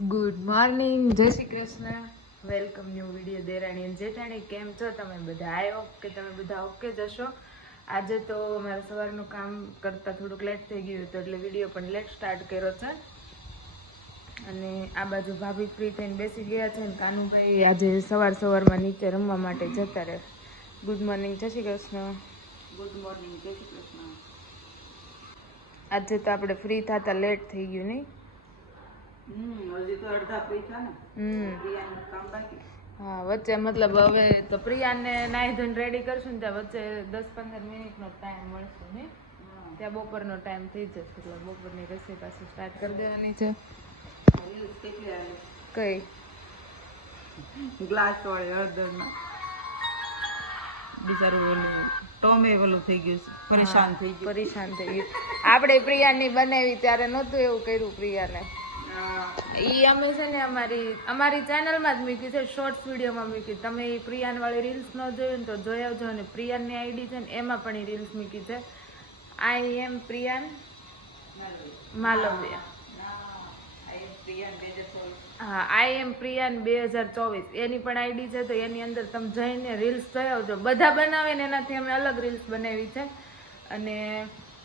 Good morning Jai Shri Krishna. Welcome new video દેરાણી અને જેઠાણી. કેમ છો તમે બધા? આઈ હોપ કે તમે બધા ઓકે જશો આજે તો મારા સવારનું કામ કરતાં થોડુંક લેટ થઈ ગયું હતું એટલે વીડિયો પણ લેટ સ્ટાર્ટ કર્યો છે. અને આ બાજુ ભાભી ફ્રી થઈને બેસી ગયા છે અને કાનુભાઈ આજે સવાર સવારમાં નીચે રમવા માટે જતા રહે. Good morning Jai Shri Krishna. Good morning Jai Shri Krishna. આજે તો આપણે ફ્રી થતાં લેટ થઈ ગયું નહીં. હા વચ્ચે મતલબ હવે તો પ્રિયાને નાઈ ધોઈને રેડી કરશું ને ત્યાં વચ્ચે દસ પંદર મિનિટનો ટાઈમ મળશે ને? ત્યાં બપોરનો ટાઈમ થઈ જશે એટલે બપોરની રસોઈ પાસે સ્ટાર્ટ કરી દેવાની છે. કઈ? ગ્લાસ વાળી હળદરમાં બિચારું ટોમે ઓલું થઈ ગયું છે પરેશાન થઈ ગયું. પરેશાન થઈ ગયું. આપણે પ્રિયાની બનાવી ત્યારે નહોતું એવું કર્યું પ્રિયાને. ઈ અમે છે ને અમારી અમારી ચેનલમાં જ મૂકી છે શોર્ટ વિડીયોમાં મૂકી. તમે એ પ્રિયાનવાળી રીલ્સ ન જોયું ને તો જોઈ આવજો અને પ્રિયાનની આઈડી છે ને એમાં પણ એ રીલ્સ મૂકી છે. આઈ એમ પ્રિયાન માલવ્યા હા આઈ એમ પ્રિયાન બે હજાર ચોવીસ. એની પણ આઈડી છે તો એની અંદર તમે જઈને રીલ્સ જોઈ આવજો. બધા બનાવે ને એનાથી અમે અલગ રીલ્સ બનાવી છે. અને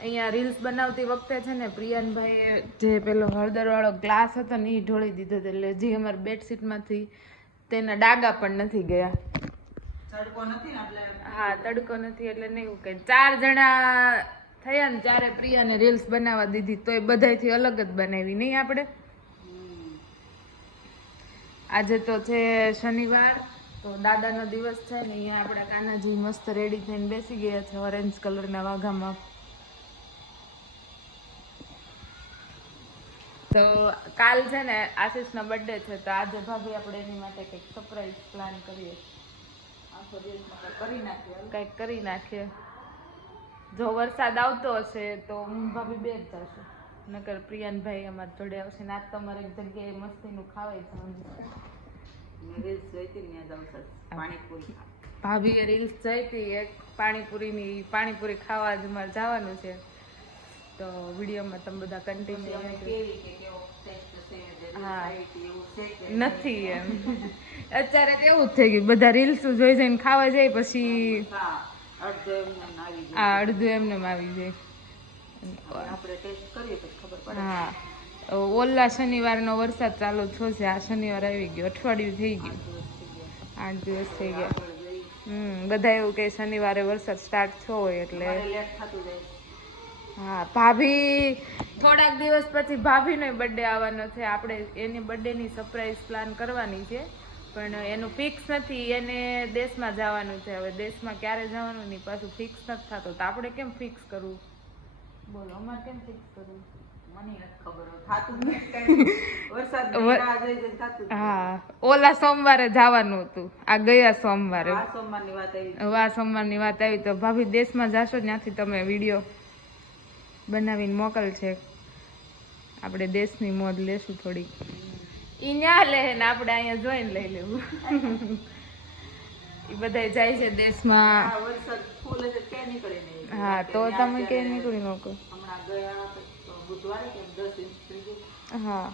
અહીંયા રીલ્સ બનાવતી વખતે છે ને પ્રિયાનભાઈએ જે પેલો હળદરવાળો ગ્લાસ હતો ને એ ઢોળી દીધો હતો. એટલે જે અમારી બેડશીટમાંથી તેના ડાગા પણ નથી ગયા. તડકો નથી એટલે? હા તડકો નથી એટલે નહીં કે ચાર જણા થયા ને ચારે પ્રિયાને રીલ્સ બનાવવા દીધી તો એ બધાયથી અલગ જ બનાવી. નહીં આપણે? આજે તો છે શનિવાર તો દાદાનો દિવસ છે ને અહીંયા આપણા કાનાજી મસ્ત રેડી થઈને બેસી ગયા છે ઓરેન્જ કલરના વાઘામાં. તો કાલ છે ને આશીષનો બર્થડે છે તો આજે ભાભી આપણે એની માટે કંઈક સરપ્રાઈઝ પ્લાન કરીએ. કરી નાખીએ કંઈક કરી નાખીએ. જો વરસાદ આવતો હશે તો હું ભાભી બે જ જશે નકર પ્રિયાનભાઈ અમારા જોડે આવશે ને આજ તો અમારે એક જગ્યાએ મસ્તીનું ખાવાય પાણીપુરી. ભાભીએ રીલ્સ જોઈતી એક પાણીપુરીની પાણીપુરી ખાવા જ મારે જવાનું છે. તો વિડીયોમાં તમે બધા કન્ટિન્યુ હા. નથી એમ. અત્યારે તો એવું જ થઈ ગયું. બધા રીલ્સ જોઈ જઈને ખાવા જાય પછી આ અડધું એમને આવી જાય. હા ઓલા શનિવારનો વરસાદ ચાલુ થયો છે. આ શનિવાર આવી ગયો. અઠવાડિયું થઈ ગયું. આઠ દિવસ થઈ ગયા. હમ બધા એવું કે શનિવારે વરસાદ સ્ટાર્ટ થયો હોય એટલે. હા ભાભી થોડાક દિવસ પછી ભાભીનો બર્થડે આવવાનો છે. આપણે એની બર્થડેની સરપ્રાઈઝ પ્લાન કરવાની છે. પણ એનું ફિક્સ નથી એને દેશમાં જવાનું છે. હવે દેશમાં ક્યારે જવાનું નહીં પાછું ફિક્સ નથી થતું. તો આપણે કેમ ફિક્સ કરવું? બોલો અમારે કેમ ફિક્સ કરવું? ઓલા સોમવારે જવાનું હતું. આ ગયા સોમવારે. આ સોમવારની વાત આવી તો ભાભી દેશમાં જાશો ત્યાંથી તમે વીડિયો બનાવીને મોકલ છે આપણે દેશની મોજ લેશું થોડીક. ઈ ન્યા લે ને આપણે અહીંયા જોઈને લઈ લેવું. એ બધાય જાય છે દેશમાં. આ વરસાદ ફૂલ હશે ક્યાં નીકળે નહીં હા તો તમે કે નીકળી નકો હા.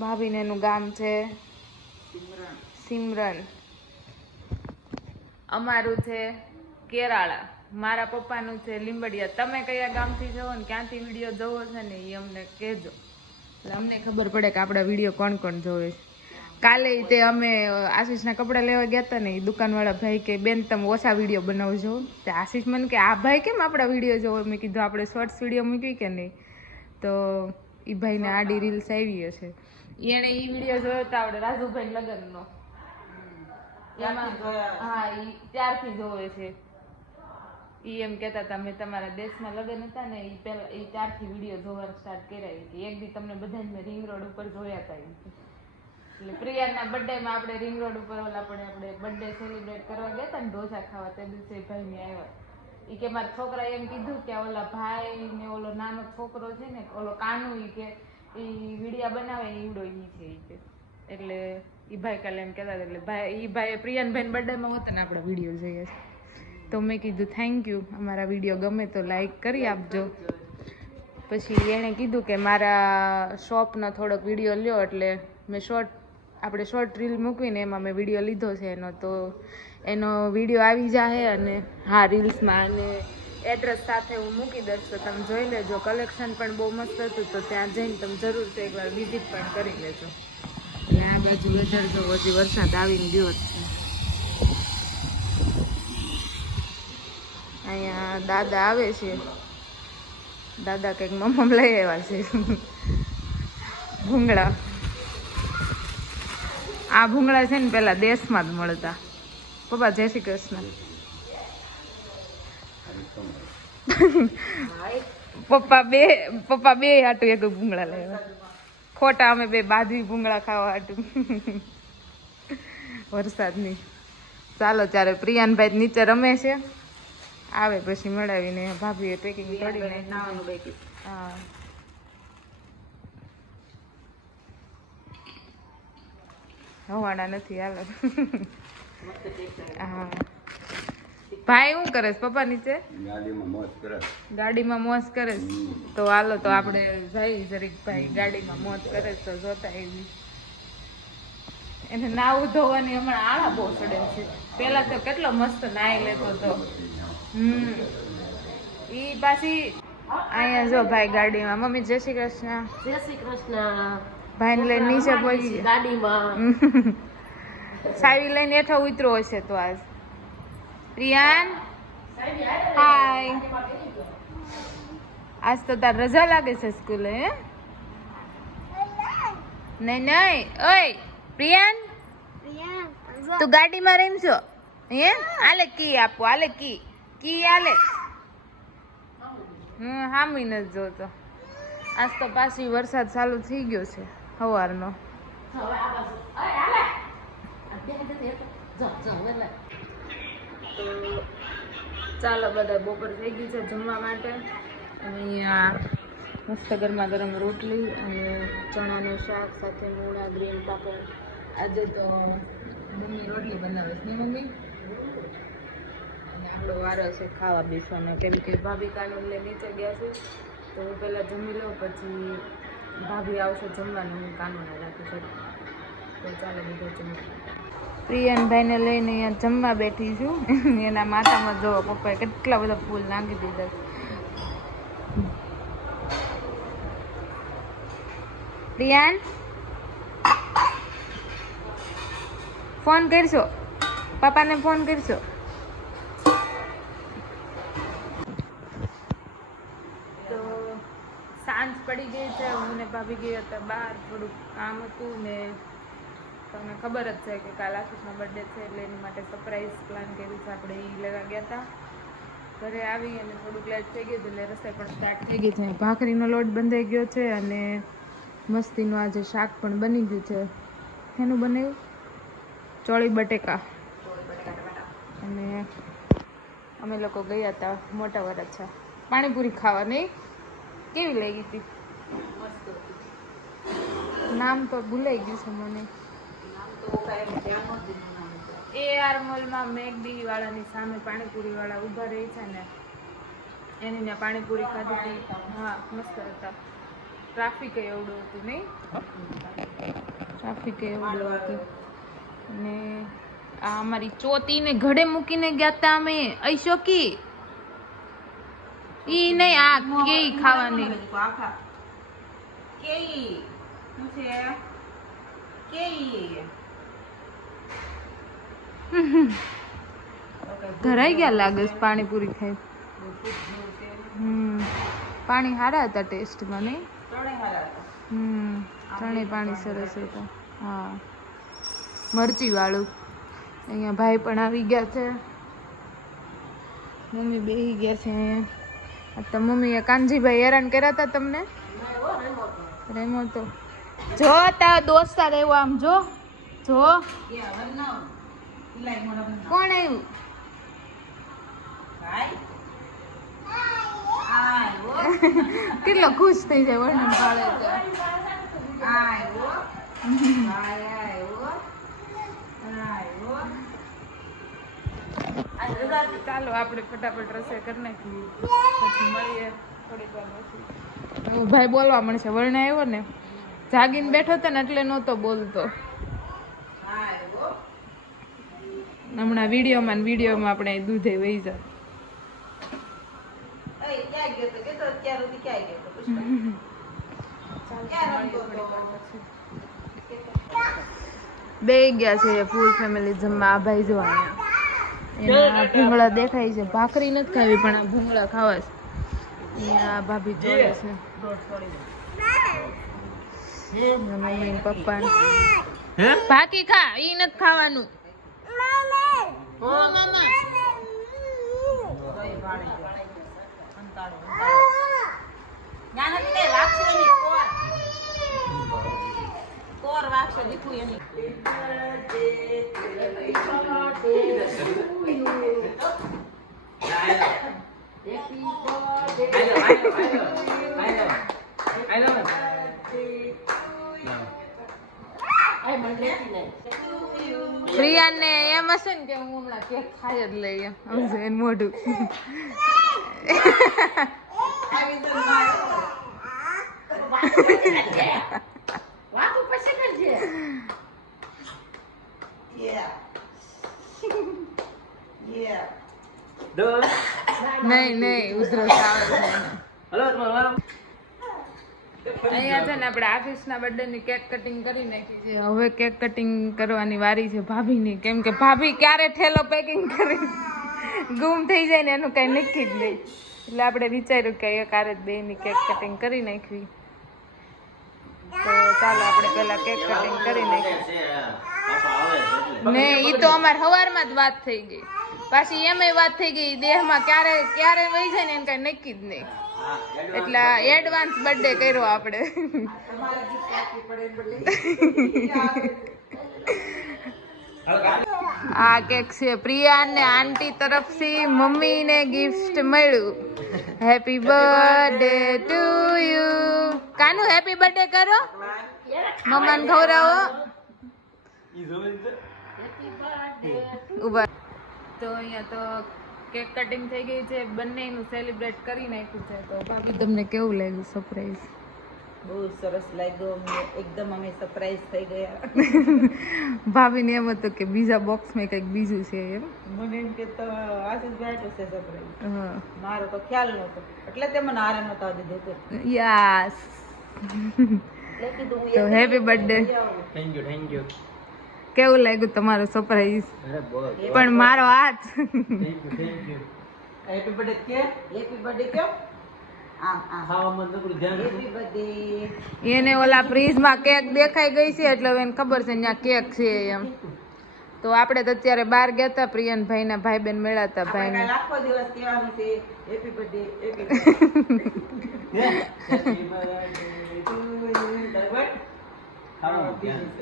ભાભીને એનું ગામ છે? સિમરન. અમારું છે કેરાળા. મારા પપ્પાનું છે લીંબડિયા. તમે કયા ગામથી જવો ને ક્યાંથી વીડિયો જોવો છે ને એ અમને કહેજો. એટલે અમને ખબર પડે કે આપણા વીડિયો કોણ કોણ જોવે છે. કાલે તે અમે આશીષના કપડાં લેવા ગયા હતા ને એ દુકાનવાળા ભાઈ કે બેન તમે ઓછા વીડિયો બનાવજો. તે આશીષ મને કે આ ભાઈ કેમ આપણા વીડિયો જોવો? મેં કીધું આપણે શોર્ટ્સ વીડિયો મૂકી કે નહીં? તો એ ભાઈને આડી રીલ્સ આવી હશે. એણે એ વીડિયો જોયો હતો આપણે રાજુભાઈ લગ્નનો. એમાં હા એ ત્યારથી જોવે છે. ઈ એમ કહેતા હતા મેં તમારા દેશમાં લગ્ન હતા ને એ પહેલા એ ત્યારથી વીડિયો જોવાનું સ્ટાર્ટ કર્યા હતી એક દી તમને બધાને મેં રિંગ રોડ ઉપર જોયા હતા એટલે પ્રિયાના બર્થડેમાં આપણે રિંગ રોડ ઉપર ઓલા પણ આપણે બર્થડે સેલિબ્રેટ કરવા ગયા હતા ને ઢોસા ખાવા, તે દિવસે ભાઈ ને આવ્યા ઈ કે મારા છોકરાએ એમ કીધું કે ઓલા ભાઈ ને ઓલો નાનો છોકરો છે ને, ઓલો કાનુ એ કે એ વિડિયા બનાવે ઈવડો ઈ છે એ કે. એટલે ઈ ભાઈ કાલે એમ કહેતા હતા, એટલે ભાઈ, ઈ ભાઈ પ્રિયાન બર્થડે માં હોતા ને આપણે વીડિયો જોઈએ છે. તો મેં કીધું થેન્ક યુ અમારા વીડિયો ગમે તો લાઈક કરી આપજો. પછી એણે કીધું કે મારા શોપનો થોડોક વીડિયો લ્યો એટલે મેં શોર્ટ આપણે શોર્ટ રીલ મૂકીને એમાં મેં વીડિયો લીધો છે એનો. તો એનો વીડિયો આવી જાહે અને હા રીલ્સમાં અને એડ્રેસ સાથે હું મૂકી દઈશ. તો તમે જોઈ લેજો. કલેક્શન પણ બહુ મસ્ત હતું. તો ત્યાં જઈને તમે જરૂરથી એકવાર વિઝિટ પણ કરી લેજો. અને આ બાજુ વેધર તો હજી વરસાદ આવીને ગયો જ છે. અહીંયા દાદા આવે છે. દાદા કંઈક મમ્મ લઈ આવ્યા છે. ભૂંગળા. આ ભૂંગળા છે ને પેલા દેશમાં જ મળતા. પપ્પા, જય શ્રી કૃષ્ણ. પપ્પા બે પપ્પા બે હાટું એક ભૂંગળા લેવા ખોટા અમે બે બાજરી ભૂંગળા ખાવા હાટું. વરસાદની. ચાલો, ત્યારે પ્રિયાનભાઈ નીચે રમે છે. આવે પછી મળાવીને ભાભીએ પેકિંગ તોડી નાવાનું બાકી. હા. હવાડા નથી હાલ હા. ભાઈ શું કરે છે? પપ્પા નીચે? ગાડીમાં મોજ કરે. ગાડીમાં મોજ કરે છે? તો હાલો તો આપણે જઈ જરીક ભાઈ. ગાડીમાં મોજ કરે તો જોતા એવી એને નાવું ધોવાની હમણાં આળા બહુ ચડે છે. પેલા તો કેટલો મસ્ત નાઈ લેતો હતો હમ. ઈ પાછી અહીંયા જો ભાઈ ગાડીમાં. મમ્મી જય શ્રી કૃષ્ણ. જય શ્રી કૃષ્ણ. ભાઈને લઈને નીચે પહોંચી ગાડીમાં. સાવી લઈને હેઠો ઉતરો હશે તો આજ. પ્રિયાન હાય આજ તો તાર રજા લાગે છે સ્કૂલે હે? નહીં નહીં. ઓય પ્રિયાન તું ગાડીમાં રહીમ છો હે? આલે કી આપો આલે કી. કી આલે? હું હામી નથી જોતો. આજ તો પાછી વરસાદ ચાલુ થઈ ગયો છે સવારનો ચાલો બધા બપોર થઈ ગઈ છે જમવા માટે. અહીંયા મસ્ત ગરમા ગરમ રોટલી અને ચણાનું શાક સાથે મૂળા ગ્રીન પાપડ. આજે તો મમ્મી રોટલી બનાવે છે મમ્મી? આપણો વારો છે ખાવા બેસવાનો. કેમ કે ભાભી લઈ નીચે ગયા છે, તો હું પહેલાં જમી લઉં, પછી ભાભી આવશે જમવાનું, હું કાનૂને રાખી શકું તો ચાલો બધો જમી પ્રિયનભાઈને લઈને અહીંયા જમવા બેઠી છું. એના માથામાં જો પપ્પાએ કેટલા બધા ફૂલ નાખી દીધા પ્રિયાન? ફોન કરશો? પપ્પાને ફોન કરશો? પડી ગઈ છે હું ને ભાભી ગયા હતા બહાર થોડુંક કામ હતું ને તમને ખબર જ છે કે કાલ આશીષનો બર્થડે છે એટલે એની માટે સરપ્રાઈઝ પ્લાન કર્યું છે આપણે એ લેવા ગયા હતા ઘરે આવી અને થોડુંક લેટ થઈ ગયું એટલે રસોઈ પણ સ્ટાર્ટ થઈ ગઈ છે. ભાખરીનો લોટ બંધાઈ ગયો છે અને મસ્તીનું આજે શાક પણ બની ગયું છે. એનું બનાવ્યું? ચોળી બટેકા. અને અમે લોકો ગયા હતા મોટા વરછા પાણીપુરી ખાવા નહીં? કેવી લાગી હતું? નામ તો ભૂલાઈ ગયું છે મને. એ આર મોલમાં મેગડી વાળાની સામે પાણીપુરી વાળા ઊભા રહે છે ને એની ને પાણીપુરી ખાધી હતી. હા મસ્ત હતા. ટ્રાફિક એવડું હતું નહીં? ટ્રાફિક એવડું હતું. અને આ અમારી ચોતીને ઘડે મૂકીને ગયા તા અમે. ऐशो શોકી? ઈ નહીં આ કેઈ ખાવાની. કેઈ? શું છે? કેઈ? ધરાઈ ગયા લાગે છે પાણીપુરી ખાઈ. બહુ હમ. પાણી સારા હતા ટેસ્ટમાં નહીં? હમ. ત્રણેય પાણી સરસ હતા. હા. મરચી વાળું અહીંયા ભાઈ પણ આવી ગયા છે. મમ્મી બેસી ગયા છે અહીંયા. તો મમ્મીએ કાનજીભાઈ હેરાન કર્યા હતા તમને? રેમો તો. જો તારો દોસ્તા રહેવો આમ જો. જો. કોણ આવ્યું કેટલો ખુશ થઈ જાય વર્ણન પાડે તો. ચાલો આપણે ફટાફટ રસોઈ કરી નાખીએ. પછી મળીએ થોડીક વાર પછી. ભાઈ બોલવા મળશે. વર્ણ આવ્યો ને જાગીને બેઠો હતો ને એટલે નહોતો બોલતો. હમણાં વિડીયોમાં ને વિડીયોમાં આપણે દૂધે વહી હતો? બે ગયા છે ફૂલ ફેમિલી જમવા આ ભાઈ જો અહીંયા એના ભૂંગળા દેખાય છે. ભાખરી નથી ખાવી પણ આ ભૂંગળા ખાવા છે. આ ભાભી જોડે છે. મમ્મી ને પપ્પા ભાકી ખા ઈ નથી ખાવાનું. ઓ મામા. મોઢું. નહીં નહીં ઉધરસ આવે અહીંયા છે ને આપણે આફિસના બર્થડે ની કેક કટિંગ કરી નાખી છે. હવે કેક કટિંગ કરવાની વારી છે ભાભીની. કેમ કે ભાભી ક્યારે ઠેલો પેકિંગ કરી? ગુમ થઈ જાય ને એનું કઈ નક્કી જ નહીં. એટલે આપણે વિચાર્યું કે એક આરે બે ની કેક કટિંગ કરી નાખવી. તો ચાલો આપણે પેલા કેક કટિંગ કરી નાખી ને એ તો અમારે સવારમાં જ વાત થઈ ગઈ. પાછી એમાંય વાત થઈ ગઈ દેહમાં ક્યારે ક્યારે વહી જાય ને એને કઈ નક્કી જ નહીં. એટલે એડવાન્સ બર્થડે કર્યો આપણે. તમારે આ કેક છે પ્રિયા ને આંટી તરફથી મમ્મીને ગિફ્ટ મળ્યું. Happy birthday to you Kanu happy birthday કરો. મમ્માને ખવડાવો. ઊભા. તો અહીંયા તો કેક કટિંગ થઈ ગઈ છે બંનેનું સેલિબ્રેટ કરી નાખ્યું છે, તો ભાભી તમને કેવું લાગ્યું સરપ્રાઈઝ બહુ સરસ લાગ્યો. અમને એકદમ અમે સરપ્રાઈઝ થઈ ગયા. ભાભીને એમ હતું કે બીજા બોક્સમાં કંઈક બીજું છે એમ. મને એમ કે તો આશીષભાઈ આટલું છે સરપ્રાઈઝ મારો તો ખ્યાલ નહોતો. એટલે તે મને આરામ નહોતો દીધું દેતો. યસ તો happy birthday thank you thank you કેવું લાગ્યું તમારો સરપ્રાઈઝ પણ મારો હાથ. Thank you thank you happy birthday કે? હેપી બર્થડે કયો એને ઓલા ફ્રીજમાં કેક દેખાઈ ગઈ છે એટલે એને ખબર છે ત્યાં કેક છે એમ. તો આપણે તો અત્યારે બહાર ગયા હતા પ્રિયન ભાઈના ભાઈ બેન મળ્યા હતા ભાઈને. કાલ આખો દિવસ કહેવાનું છે હેપી બર્થડે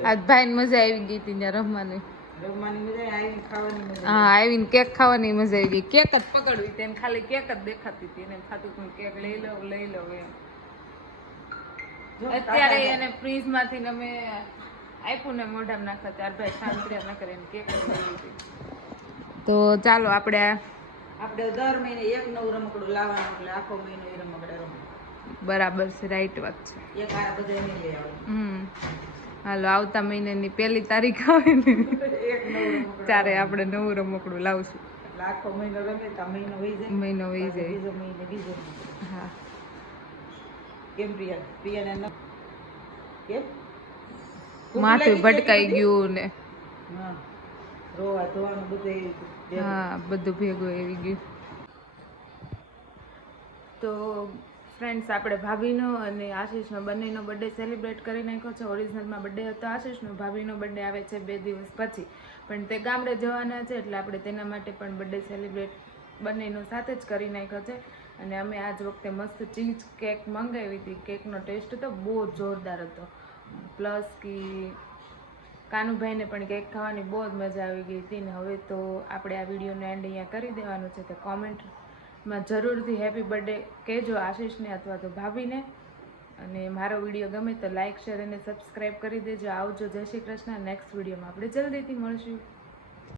આજ ભાઈને મજા આવી ગઈ હતી ત્યાં રમવાની. હા આવીને કેક ખાવાની મજા આવી ગઈ. કેક જ પકડવી તેને ખાલી કેક જ દેખાતી હતી. એને ખાતું હતું કેક લઈ લઉં લઈ લઉં એમ. અત્યારે એને ફ્રીજમાંથી અમે આપ્યું ને મોઢામાં નાખતા ત્યાર ભાઈ શાંતિ ના ન કરે એને કેક તો ચાલો આપણે આપણે દર મહિને એક નવું રમકડું લાવવાનું એટલે આખો મહિનો એ રમકડા રમવું બરાબર છે રાઈટ વાત છે. એક આ બધા લઈ આવવાનું. હમ. હાલો આવતા મહિનાની પહેલી તારીખ આવે ને. ત્યારે આપણે નવું રમકડું લાવશું. મહિનો વહી જાય. મહિનો વહી મહિને હા. કેમ પ્રિયા? પ્રિયાને કેમ? માથું ભટકાઈ ગયું ને. હા. બધું ભેગું. હા બધું ભેગું આવી ગયું. તો ફ્રેન્ડ્સ આપણે ભાભીનો અને આશીષનો બંનેનો બર્થડે સેલિબ્રેટ કરી નાખ્યો છે. ઓરિજિનલમાં બર્થડે હતો. આશીષનો ભાભીનો બર્થડે આવે છે બે દિવસ પછી. પણ તે ગામડે જવાના છે એટલે આપણે તેના માટે પણ બર્થડે સેલિબ્રેટ બંનેનો સાથે જ કરી નાખ્યો છે. અને અમે આજ વખતે મસ્ત ચીઝ કેક મંગાવી હતી. કેકનો ટેસ્ટ તો બહુ જોરદાર હતો. પ્લસ કે કાનુભાઈને પણ કેક ખાવાની બહુ જ મજા આવી ગઈ હતી. ને હવે તો આપણે આ વિડીયોનો એન્ડ અહીંયા કરી દેવાનું છે. તો કોમેન્ટમાં જરૂરથી હેપી બર્થડે કહેજો આશીષને અથવા તો ભાભીને. અને મારો વીડિયો ગમે તો લાઇક શેર અને સબસ્ક્રાઈબ કરી દેજો. આવજો. જય શ્રી કૃષ્ણ. નેક્સ્ટ વિડીયોમાં આપણે જલ્દીથી મળશું.